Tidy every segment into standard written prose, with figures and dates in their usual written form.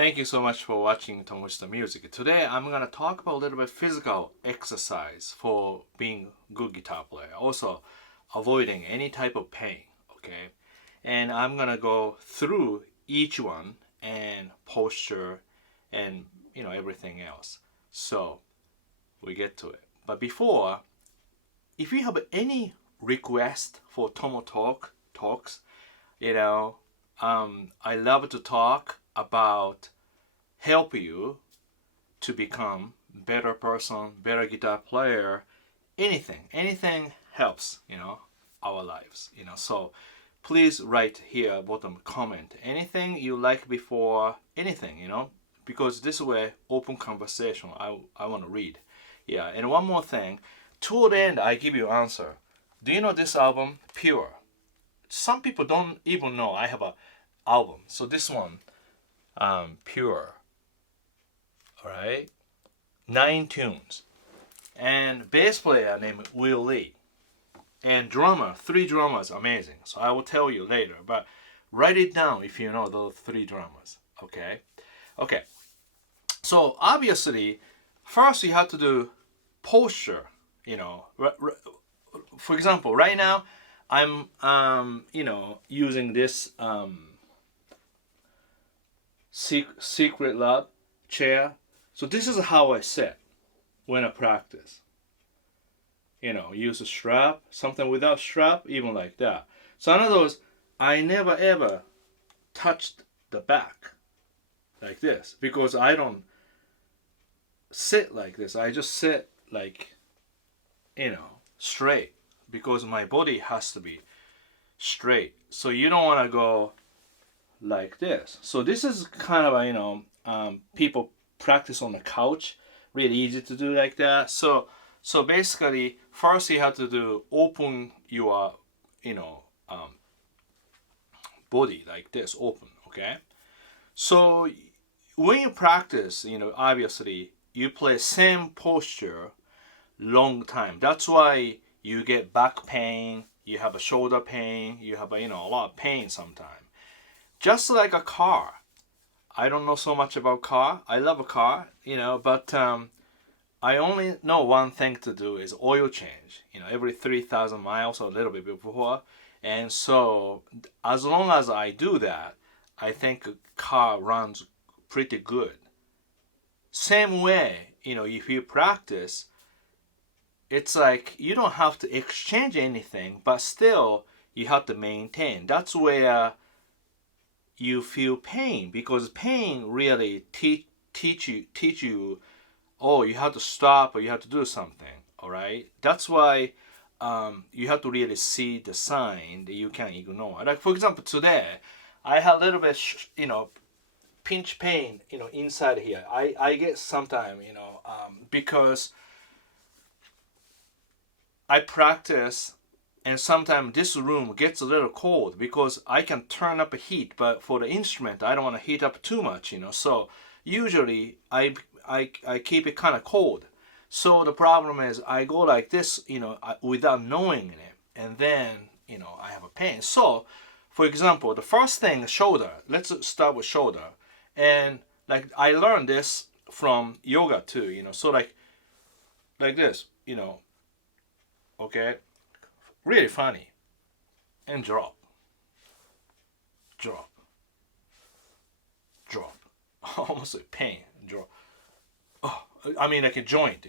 Thank you so much for watching Tomo's Music. Today I'm going to talk about a little bit physical exercise for being good guitar player. Also avoiding any type of pain, okay? And I'm going to go through each one and posture and everything else. So we get to it. But before, if you have any request for Tomo talks, I love to talk about help you to become better person, better guitar player. Anything helps, our lives, So please write here bottom comment anything you like before anything, because this way open conversation. I want to read. Yeah, and one more thing. Toward the end, I give you answer. Do you know this album, Pure? Some people don't even know I have a album. So this one, Pure. All right, 9 tunes, and bass player named Will Lee, and drummer, 3 drummers, amazing. So I will tell you later, but write it down if you know those 3 drummers. Okay. So obviously, first you have to do posture. For example, right now I'm using this Secret Lab chair. So this is how I sit when I practice. Use a strap, something without strap, even like that. So in other words, I never ever touched the back like this because I don't sit like this. I just sit like, straight because my body has to be straight. So you don't want to go like this. So this is kind of people practice on the couch, really easy to do like that. So basically first you have to do open your body like this, open. Okay, so when you practice, obviously you play same posture long time. That's why you get back pain, you have a shoulder pain, you have a lot of pain sometimes. Just like a car. I don't know so much about car. I love a car, but I only know one thing to do is oil change, every 3,000 miles or a little bit before. And so as long as I do that, I think a car runs pretty good. Same way, if you practice, it's like you don't have to exchange anything, but still you have to maintain. That's where you feel pain, because pain really teach you, oh, you have to stop or you have to do something. All right, that's why you have to really see the sign that you can't ignore. Like for example, today I had a little bit pinch pain inside here. I get sometimes because I practice, and sometimes this room gets a little cold because I can turn up the heat, but for the instrument I don't want to heat up too much, So usually I keep it kind of cold. So the problem is I go like this, without knowing it, and then I have a pain. So for example, the first thing, shoulder. Let's start with shoulder, and like I learned this from yoga too, So like this, Okay, really funny, and drop, almost like pain, drop. Oh, I mean like a joint,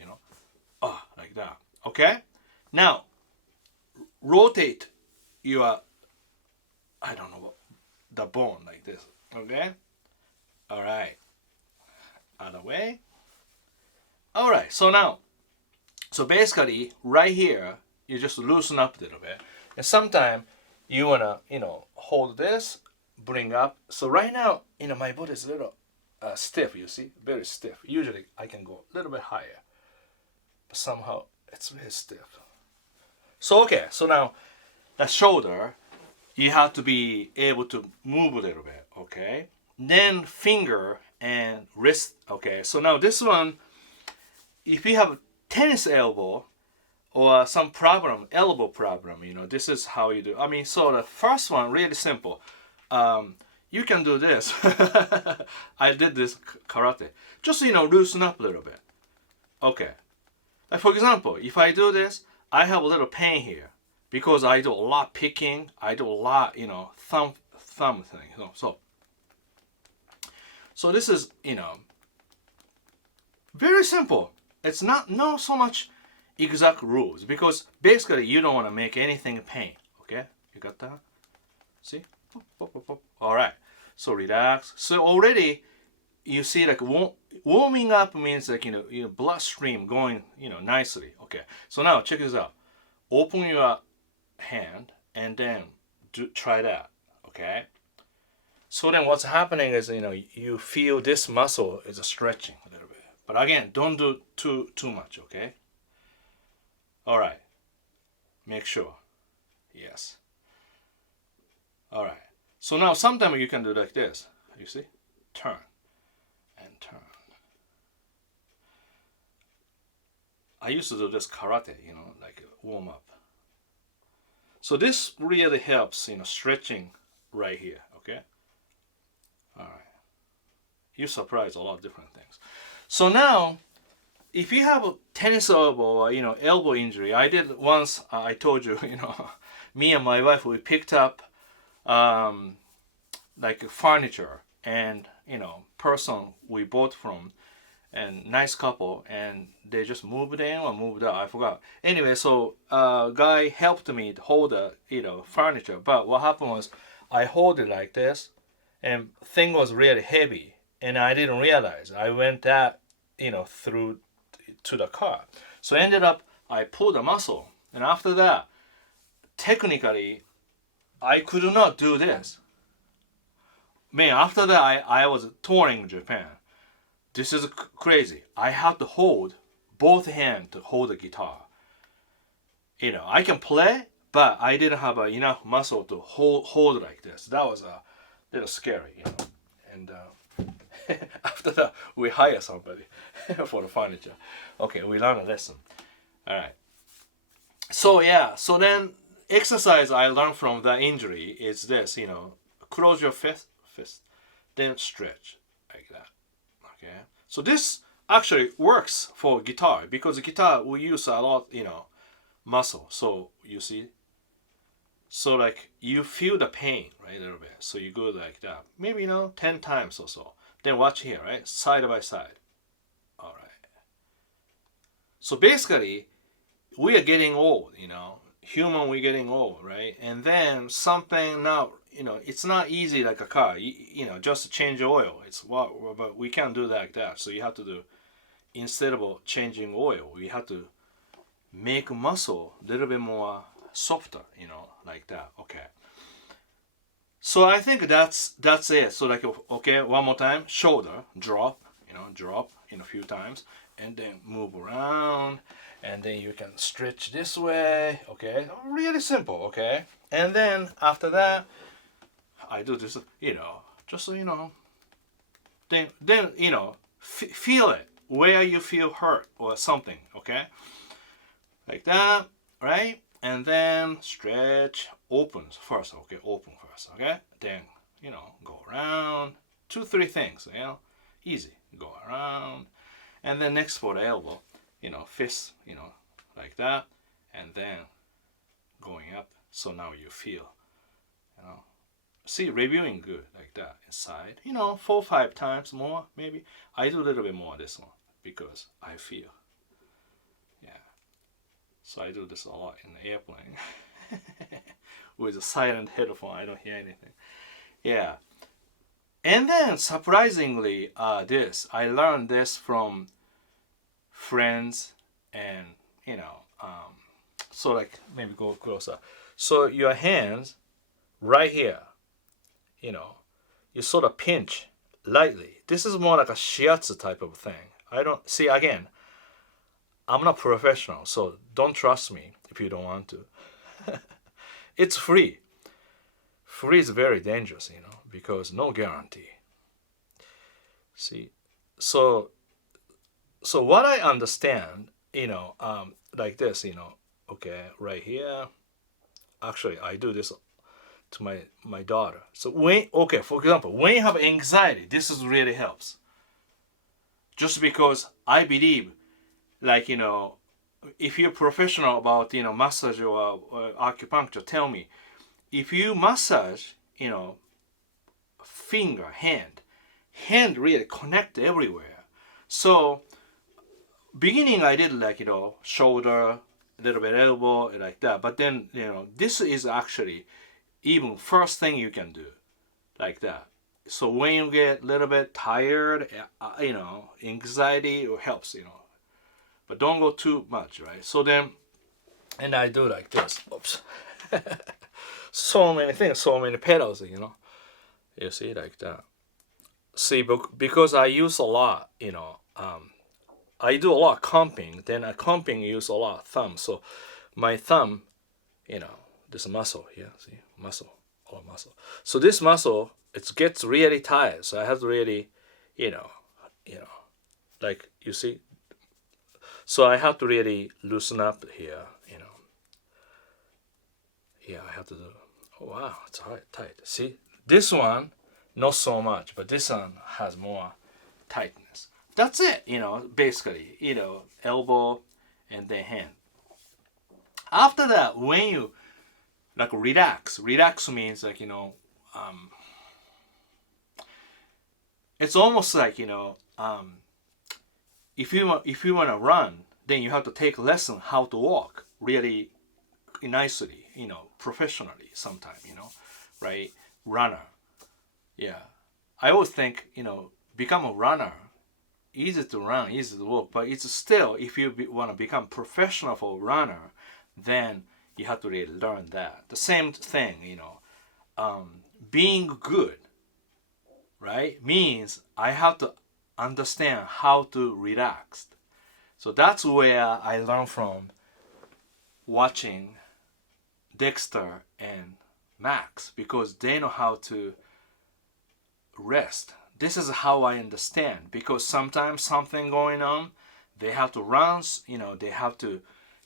Oh, like that. Okay, now rotate your, I don't know, the bone like this. Okay, all right, other way. All right, so basically, right here, you just loosen up a little bit. And sometimes you want to, hold this, bring up. So right now, my body is a little stiff, you see? Very stiff. Usually, I can go a little bit higher. But somehow, it's very stiff. So, okay. So now, the shoulder, you have to be able to move a little bit, okay? Then finger and wrist, okay? So now this one, if you have tennis elbow or some problem, elbow problem, this is how you do. I mean, so the first one, really simple. you can do this. I did this karate. Just, loosen up a little bit. Okay. Like for example, if I do this, I have a little pain here because I do a lot picking. I do a lot, thumb thing. So this is, very simple. It's not so much exact rules because basically you don't want to make anything pain. Okay, you got that? See? All right. So relax. So already you see like warming up means like bloodstream going nicely. Okay. So now check this out. Open your hand and then try that. Okay. So then what's happening is you feel this muscle is stretching a little bit. But again, don't do too much. Okay. All right. Make sure. Yes. All right. So now sometimes you can do like this. You see? Turn and turn. I used to do this karate, like warm up. So this really helps, stretching right here. Okay? All right. You surprise a lot of different things. So now, if you have a tennis elbow or, elbow injury, I did once, I told you, me and my wife, we picked up like furniture and person we bought from and nice couple and they just moved in or moved out, I forgot. Anyway, so guy helped me to hold the furniture, but what happened was I hold it like this and thing was really heavy and I didn't realize. I went that through to the car, so ended up I pulled a muscle and after that technically I could not do this. Man, after that, I was touring Japan. This is crazy. I had to hold both hands to hold the guitar. I can play, but I didn't have enough muscle to hold like this. That was a little scary, And after that, we hire somebody for the furniture. Okay, we learned a lesson. All right. So yeah, so then exercise I learned from the injury is this, close your fist, then stretch like that. Okay. So this actually works for guitar because guitar we use a lot, muscle. So you see, so like you feel the pain, right, a little bit. So you go like that, maybe 10 times or so. Then watch here, right, side by side. All right. So basically, we are getting old, Human, we're getting old, right? And then something now, it's not easy like a car, just to change oil. But we can't do like that. So you have to do, instead of changing oil, we have to make muscle a little bit more softer, like that. Okay. So I think that's it. So like, okay, one more time, shoulder, drop a few times, and then move around. And then you can stretch this way, okay? Really simple, okay? And then after that, I do this, just so then feel it where you feel hurt or something, okay? Like that, right? And then stretch, opens first, okay? Open first, okay? Then, go around, 2-3 things, easy, go around. And then next for the elbow. Fist, like that, and then going up. So now you feel, see, reviewing good like that inside. 4-5 times more, maybe. I do a little bit more this one because I feel. Yeah. So I do this a lot in the airplane with a silent headphone. I don't hear anything. Yeah. And then surprisingly, I learned this from friends and so like maybe go closer. So your hands right here, you sort of pinch lightly. This is more like a shiatsu type of thing. I don't see, again, I'm not professional, so don't trust me if you don't want to. It's free. Free is very dangerous, because no guarantee. See, so what I understand, like this, okay, right here. Actually, I do this to my daughter. So for example, when you have anxiety, this is really helps. Just because I believe, like, if you're professional about, massage or acupuncture, tell me, if you massage, finger, hand really connect everywhere. So beginning I did like, shoulder, a little bit elbow, like that. But then, this is actually even first thing you can do, like that. So when you get a little bit tired, anxiety helps, but don't go too much, right? So then, and I do like this. Oops. So many things, so many pedals, You see, like that. See, because I use a lot, I do a lot of comping. Then a comping use a lot of thumb. So my thumb, this muscle here, see, muscle, all muscle. So this muscle, it gets really tired. So I have to really, like you see. So I have to really loosen up here, Yeah, I have to do. Oh wow, it's tight. See, this one, not so much, but this one has more tightness. That's it, basically, elbow and then hand. After that, when you like relax means like, it's almost like, if you want to run, then you have to take lesson how to walk really nicely, professionally sometime, right? Runner. Yeah. I always think, become a runner, easy to run, easy to walk, but it's still, if you want to become professional for runner, then you have to really learn that. The same thing, being good, right, means I have to understand how to relax. So that's where I learned from watching Dexter and Max, because they know how to rest. This is how I understand, because sometimes something going on, they have to run, they have to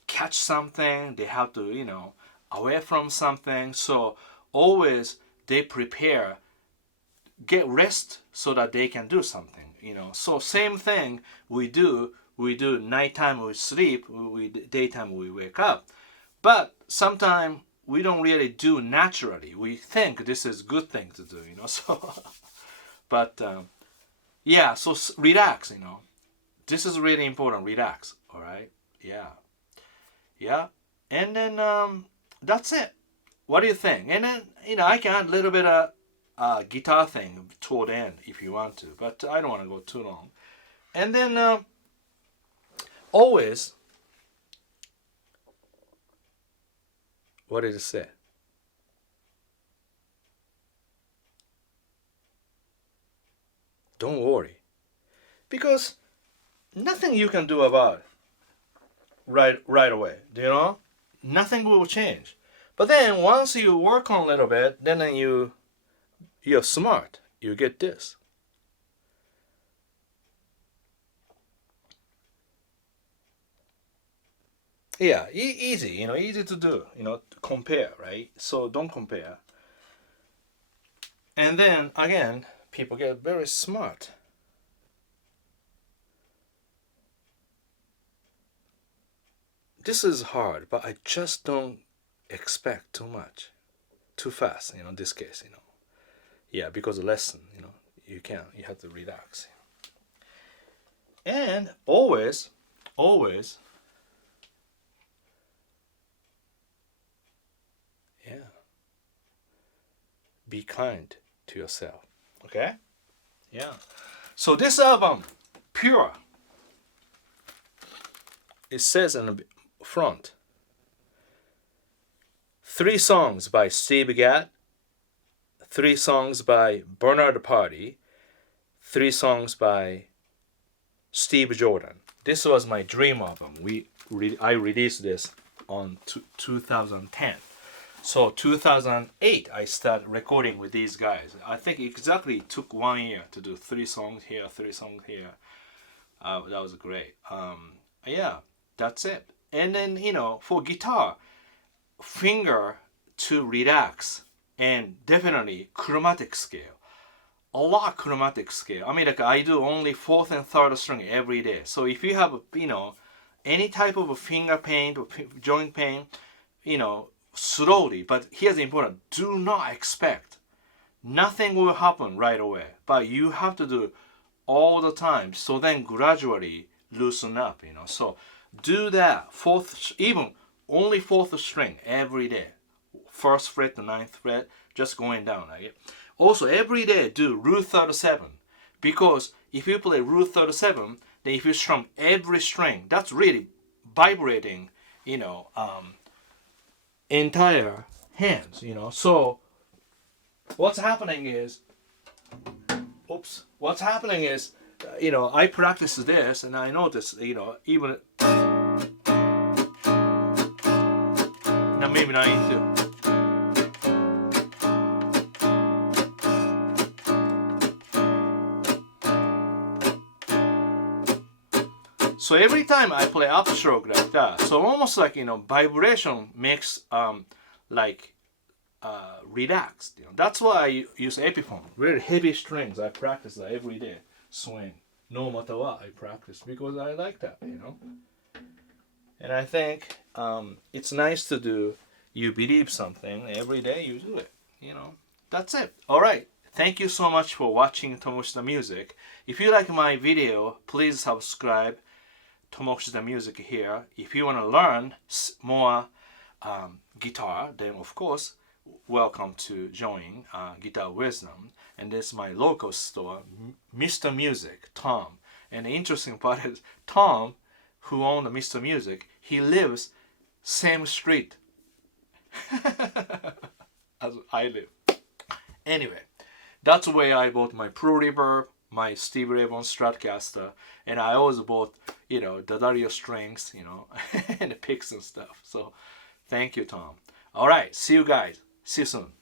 catch something, they have to, away from something. So always they prepare, get rest so that they can do something, So same thing we do nighttime we sleep, daytime we wake up. But sometimes we don't really do naturally. We think this is good thing to do, So, but yeah, so relax, This is really important. Relax, all right? Yeah, and then that's it. What do you think? And then I can add a little bit of guitar thing toward the end if you want to, but I don't want to go too long. And then always, what did it say? Don't worry, because nothing you can do about it right away. Do you know? Nothing will change. But then once you work on a little bit, then you're smart. You get this. Yeah, easy. Easy to do. Compare, right? So don't compare. And then again, people get very smart. This is hard, but I just don't expect too much, too fast. In this case, Yeah, because the lesson, you have to relax. And always, yeah, be kind to yourself. Okay? Yeah. So this album, Pure, it says in the front, 3 songs by Steve Gadd, 3 songs by Bernard Pardee, 3 songs by Steve Jordan. This was my dream album. I released this on 2010. So 2008, I started recording with these guys. I think exactly took 1 year to do 3 songs here, 3 songs here. That was great. Yeah, that's it. And then, for guitar, finger to relax and definitely chromatic scale. A lot chromatic scale. I mean, like I do only fourth and third string every day. So if you have, any type of finger pain or joint pain, slowly. But here's the important: do not expect nothing will happen right away. But you have to do all the time. So then gradually loosen up. So do that even only fourth string every day. First fret to ninth fret, just going down. Right? Also, every day do root 37, because if you play root 37, then if you strum every string, that's really vibrating, entire hands. So what's happening is, I practice this, and I notice, even now maybe not into. So every time I play upstroke like that, so almost like vibration makes relaxed. That's why I use Epiphone. Really heavy strings. I practice that every day. Swing, no matter what. I practice because I like that. And I think it's nice to do. You believe something every day. You do it. That's it. All right. Thank you so much for watching Tomoshita Music. If you like my video, please subscribe. Tomoshita Music here. If you want to learn more guitar, then of course, welcome to join Guitar Wisdom. And this is my local store, Mr. Music, Tom. And the interesting part is Tom, who owned Mr. Music, he lives same street as I live. Anyway, that's where I bought my Pro Reverb, my Steve Ray Vaughan Stratocaster, and I always bought, the Dario strings, and the picks and stuff. So thank you, Tom. All right, see you guys. See you soon.